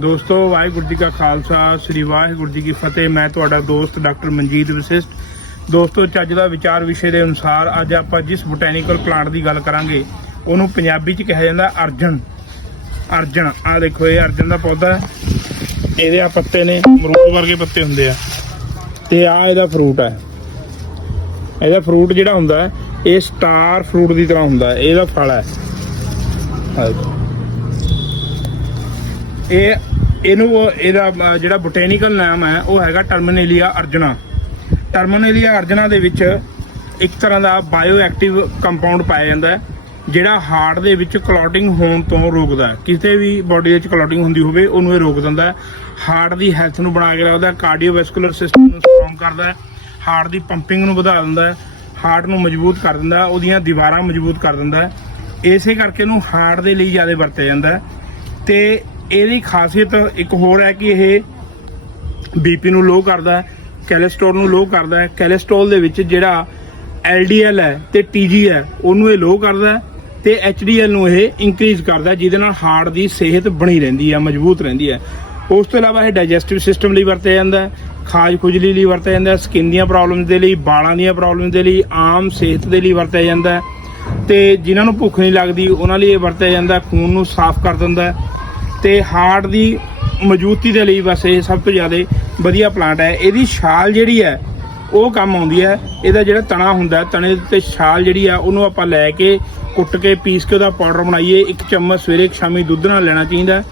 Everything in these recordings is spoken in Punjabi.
ਦੋਸਤੋ, ਵਾਹਿਗੁਰੂ ਜੀ ਕਾ ਖਾਲਸਾ, ਸ੍ਰੀ ਵਾਹਿਗੁਰੂ ਜੀ ਕੀ ਫਤਿਹ। ਮੈਂ ਤੁਹਾਡਾ ਦੋਸਤ ਡਾਕਟਰ ਮਨਜੀਤ ਵਿਸ਼ਿਸ਼ਟ। ਦੋਸਤੋ, ਚੱਜ ਦਾ ਵਿਚਾਰ ਵਿਸ਼ੇ ਦੇ ਅਨੁਸਾਰ ਅੱਜ ਆਪਾਂ ਜਿਸ ਬੋਟੈਨੀਕਲ ਪਲਾਂਟ ਦੀ ਗੱਲ ਕਰਾਂਗੇ, ਉਹਨੂੰ ਪੰਜਾਬੀ ਚ ਕਿਹਾ ਜਾਂਦਾ ਅਰਜਨ। ਅਰਜਨ ਆ ਦੇਖੋ, ਇਹ ਅਰਜਨ ਦਾ ਪੌਦਾ ਹੈ। ਇਹਦੇ ਆ ਪੱਤੇ ਨੇ, ਅਮਰੂਦ ਵਰਗੇ ਪੱਤੇ ਹੁੰਦੇ ਆ। ਤੇ ਆ ਇਹਦਾ ਫਰੂਟ ਹੈ ਇਹਦਾ ਫਰੂਟ ਜਿਹੜਾ ਹੁੰਦਾ ਇਹ ਸਟਾਰ ਫਰੂਟ ਦੀ ਤਰ੍ਹਾਂ ਹੁੰਦਾ ਇਹਦਾ ਫਲ ਹੈ। ਇਹ, ਇਹਨੂੰ ਇਹਦਾ ਜਿਹੜਾ ਬੋਟੈਨੀਕਲ ਨਾਮ ਹੈ, ਉਹ ਹੈਗਾ ਟਰਮੀਨੇਲੀਆ ਅਰਜਨਾ। ਟਰਮੀਨੇਲੀਆ ਅਰਜਨਾ ਦੇ ਵਿੱਚ ਇੱਕ ਤਰ੍ਹਾਂ ਦਾ ਬਾਇਓ ਐਕਟਿਵ ਕੰਪਾਊਂਡ ਪਾਇਆ ਜਾਂਦਾ ਹੈ, ਜਿਹੜਾ ਹਾਰਟ ਦੇ ਵਿੱਚ ਕਲੌਟਿੰਗ ਹੋਣ ਤੋਂ ਰੋਕਦਾ ਹੈ। ਕਿਸੇ ਵੀ ਬਾਡੀ ਵਿੱਚ ਕਲੌਟਿੰਗ ਹੁੰਦੀ ਹੋਵੇ, ਉਹਨੂੰ ਇਹ ਰੋਕ ਦਿੰਦਾ ਹੈ। ਹਾਰਟ ਦੀ ਹੈਲਥ ਨੂੰ ਬਣਾ ਕੇ ਰੱਖਦਾ ਹੈ ਕਾਰਡੀਓਵੈਸਕੂਲਰ ਸਿਸਟਮ ਨੂੰ ਸਟਰੋਂਗ ਕਰਦਾ ਹੈ, ਹਾਰਟ ਦੀ ਪੰਪਿੰਗ ਨੂੰ ਵਧਾ ਦਿੰਦਾ ਹੈ, ਹਾਰਟ ਨੂੰ ਮਜ਼ਬੂਤ ਕਰ ਦਿੰਦਾ ਉਹਦੀਆਂ ਦੀਵਾਰਾਂ ਮਜ਼ਬੂਤ ਕਰ ਦਿੰਦਾ ਹੈ। ਇਸੇ ਕਰਕੇ ਇਹਨੂੰ ਹਾਰਟ ਦੇ ਲਈ ਜ਼ਿਆਦਾ ਵਰਤਿਆ ਜਾਂਦਾ ਹੈ। ਤੇ ਇਹਦੀ ਖਾਸੀਅਤ ਇੱਕ ਹੋਰ ਹੈ ਕਿ ਇਹ ਬੀਪੀ ਨੂੰ ਲੋ ਕਰਦਾ ਹੈ ਕੋਲੇਸਟ੍ਰੋਲ ਨੂੰ ਲੋ ਕਰਦਾ ਹੈ। ਕੋਲੇਸਟ੍ਰੋਲ ਦੇ ਵਿੱਚ ਜਿਹੜਾ LDL ਹੈ ਤੇ TG ਹੈ, ਉਹਨੂੰ ਇਹ ਲੋ ਕਰਦਾ ਹੈ ਤੇ HDL ਨੂੰ ਇਹ ਇਨਕਰੀਜ਼ ਕਰਦਾ ਜਿਹਦੇ ਨਾਲ ਹਾਰਟ ਦੀ ਸਿਹਤ ਬਣੀ ਰਹਿੰਦੀ ਹੈ, ਮਜ਼ਬੂਤ ਰਹਿੰਦੀ ਹੈ। ਉਸ ਤੋਂ ਇਲਾਵਾ ਇਹ ਡਾਈਜੈਸਟਿਵ ਸਿਸਟਮ ਲਈ ਵਰਤਿਆ ਜਾਂਦਾ ਖਾਜ ਖੁਜਲੀ ਲਈ ਵਰਤਿਆ ਜਾਂਦਾ ਹੈ ਸਕਿਨ ਦੀਆਂ ਪ੍ਰੋਬਲਮਸ ਦੇ ਲਈ, ਵਾਲਾਂ ਦੀਆਂ ਪ੍ਰੋਬਲਮਸ ਦੇ ਲਈ, ਆਮ ਸਿਹਤ ਦੇ ਲਈ ਵਰਤਿਆ ਜਾਂਦਾ ਹੈ। ਤੇ ਜਿਨ੍ਹਾਂ ਨੂੰ ਭੁੱਖ ਨਹੀਂ ਲੱਗਦੀ, ਉਹਨਾਂ ਲਈ ਇਹ ਵਰਤਿਆ ਜਾਂਦਾ ਖੂਨ ਨੂੰ ਸਾਫ਼ ਕਰ ਦਿੰਦਾ ਤੇ ਹਾਰਟ ਦੀ ਮਜ਼ਬੂਤੀ ਦੇ ਲਈ ਬਸ ਇਹ ਸਭ ਤੋਂ ਜ਼ਿਆਦਾ ਵਧੀਆ ਪਲਾਂਟ ਹੈ। ਇਹਦੀ ਛਾਲ ਜਿਹੜੀ ਹੈ, ਉਹ ਕੰਮ ਆਉਂਦੀ ਹੈ। ਇਹਦਾ ਜਿਹੜਾ ਤਣਾ ਹੁੰਦਾ ਤਣੇ ਤੇ ਛਾਲ ਜਿਹੜੀ ਆ ਉਹਨੂੰ ਆਪਾਂ ਲੈ ਕੇ ਕੁੱਟ ਕੇ ਪੀਸ ਕੇ ਉਹਦਾ ਪਾਊਡਰ ਬਣਾਈਏ। ਇੱਕ ਚਮਚ ਸਵੇਰੇ, ਇੱਕ ਸ਼ਾਮੀ ਦੁੱਧ ਨਾਲ ਲੈਣਾ ਚਾਹੀਦਾ ਹੈ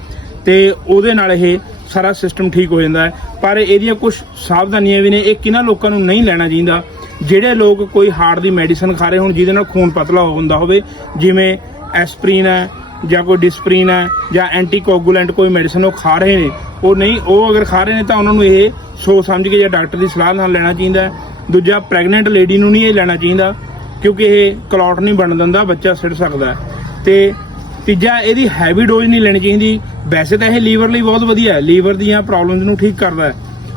ਤੇ ਉਹਦੇ ਨਾਲ ਇਹ ਸਾਰਾ ਸਿਸਟਮ ਠੀਕ ਹੋ ਜਾਂਦਾ ਹੈ। ਪਰ ਇਹਦੀਆਂ ਕੁਝ ਸਾਵਧਾਨੀਆਂ ਵੀ ਨੇ। ਇਹ ਕਿਹਨਾਂ ਲੋਕਾਂ ਨੂੰ ਨਹੀਂ ਲੈਣਾ ਚਾਹੀਦਾ? ਜਿਹੜੇ ਲੋਕ ਕੋਈ ਹਾਰਟ ਦੀ ਮੈਡੀਸਨ ਖਾ ਰਹੇ ਹੋਣ, ਜਿਹਦੇ ਨਾਲ ਖੂਨ ਪਤਲਾ ਹੁੰਦਾ ਹੋਵੇ, ਜਿਵੇਂ ਐਸਪਰੀਨ ਹੈ ਜਾਂ ਕੋਈ ਡਿਸਪਰੀਨ ਹੈ ਜਾਂ ਐਂਟੀਕੋਗੂਲੈਂਟ ਕੋਈ ਮੈਡੀਸਨ ਉਹ ਖਾ ਰਹੇ ਨੇ, ਉਹ ਨਹੀਂ, ਉਹ ਅਗਰ ਖਾ ਰਹੇ ਨੇ ਤਾਂ ਉਹਨਾਂ ਨੂੰ ਇਹ ਸੋਚ ਸਮਝ ਕੇ ਜਾਂ ਡਾਕਟਰ ਦੀ ਸਲਾਹ ਨਾਲ ਲੈਣਾ ਚਾਹੀਦਾ ਦੂਜਾ, ਪ੍ਰੈਗਨੈਂਟ ਲੇਡੀ ਨੂੰ ਨਹੀਂ ਇਹ ਲੈਣਾ ਚਾਹੀਦਾ, ਕਿਉਂਕਿ ਇਹ ਕਲੌਟ ਨਹੀਂ ਬਣ ਦਿੰਦਾ, ਬੱਚਾ ਸਿੱਟ ਸਕਦਾ ਹੈ। ਤੇ ਤੀਜਾ, ਇਹਦੀ ਹੈਵੀ ਡੋਜ਼ ਨਹੀਂ ਲੈਣੀ ਚਾਹੀਦੀ। ਵੈਸੇ ਤਾਂ ਇਹ ਲੀਵਰ ਲਈ ਬਹੁਤ ਵਧੀਆ ਹੈ, ਲੀਵਰ ਦੀਆਂ ਪ੍ਰੋਬਲਮਸ ਨੂੰ ਠੀਕ ਕਰਦਾ ਹੈ।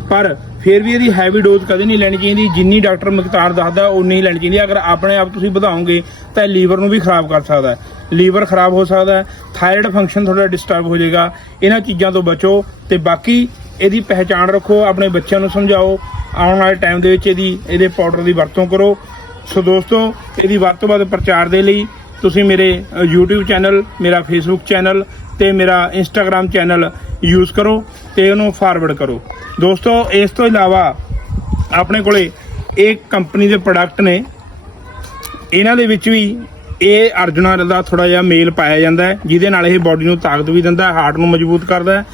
ਪਰ ਫਿਰ ਵੀ ਇਹਦੀ ਹੈਵੀ ਡੋਜ਼ ਕਦੇ ਨਹੀਂ ਲੈਣੀ ਚਾਹੀਦੀ, ਜਿੰਨੀ ਡਾਕਟਰ ਮਕਤਾਰ ਦੱਸਦਾ ਉਨੀ ਹੀ ਲੈਣੀ ਚਾਹੀਦੀ। ਅਗਰ ਆਪਣੇ ਆਪ ਤੁਸੀਂ ਵਧਾਓਗੇ, ਤਾਂ ਲੀਵਰ ਨੂੰ ਵੀ ਖਰਾਬ ਕਰ ਸਕਦਾ ਲੀਵਰ ਖਰਾਬ ਹੋ ਸਕਦਾ ਹੈ ਥਾਇਰਾਇਡ ਫੰਕਸ਼ਨ ਤੁਹਾਡਾ ਡਿਸਟਰਬ ਹੋ ਜਾਏਗਾ ਇਹਨਾਂ ਚੀਜ਼ਾਂ ਤੋਂ ਬਚੋ ਤੇ ਬਾਕੀ ਇਹਦੀ ਪਹਿਚਾਣ ਰੱਖੋ ਆਪਣੇ ਬੱਚਿਆਂ ਨੂੰ ਸਮਝਾਓ ਆਉਣ ਵਾਲੇ ਟਾਈਮ ਦੇ ਵਿੱਚ ਇਹਦੀ ਇਹਦੇ ਪਾਊਡਰ ਦੀ ਵਰਤੋਂ ਕਰੋ। ਸੋ ਦੋਸਤੋ ਇਹਦੀ ਵੱਧ ਤੋਂ ਵੱਧ ਪ੍ਰਚਾਰ ਦੇ ਲਈ ਤੁਸੀਂ ਮੇਰੇ ਅ, YouTube ਚੈਨਲ ਮੇਰਾ Facebook ਚੈਨਲ ਤੇ ਮੇਰਾ Instagram ਚੈਨਲ ਯੂਜ਼ ਕਰੋ ਤੇ ਉਹਨੂੰ ਫਾਰਵਰਡ ਕਰੋ। ਦੋਸਤੋ ਇਸ ਤੋਂ ਇਲਾਵਾ ਆਪਣੇ ਕੋਲੇ ਇਹ ਕੰਪਨੀ ਦੇ ਪ੍ਰੋਡਕਟ ਨੇ। ਇਹਨਾਂ ਦੇ ਵਿੱਚ ਵੀ ਇਹ ਅਰਜੁਨਾ ਦਾ ਥੋੜਾ ਜਿਹਾ ਮੇਲ ਪਾਇਆ ਜਾਂਦਾ ਹੈ, ਜਿਹਦੇ ਨਾਲ ਇਹ ਬਾਡੀ ਨੂੰ ਤਾਕਤ ਵੀ ਦਿੰਦਾ ਹਾਰਟ ਨੂੰ ਮਜ਼ਬੂਤ ਕਰਦਾ ਹੈ।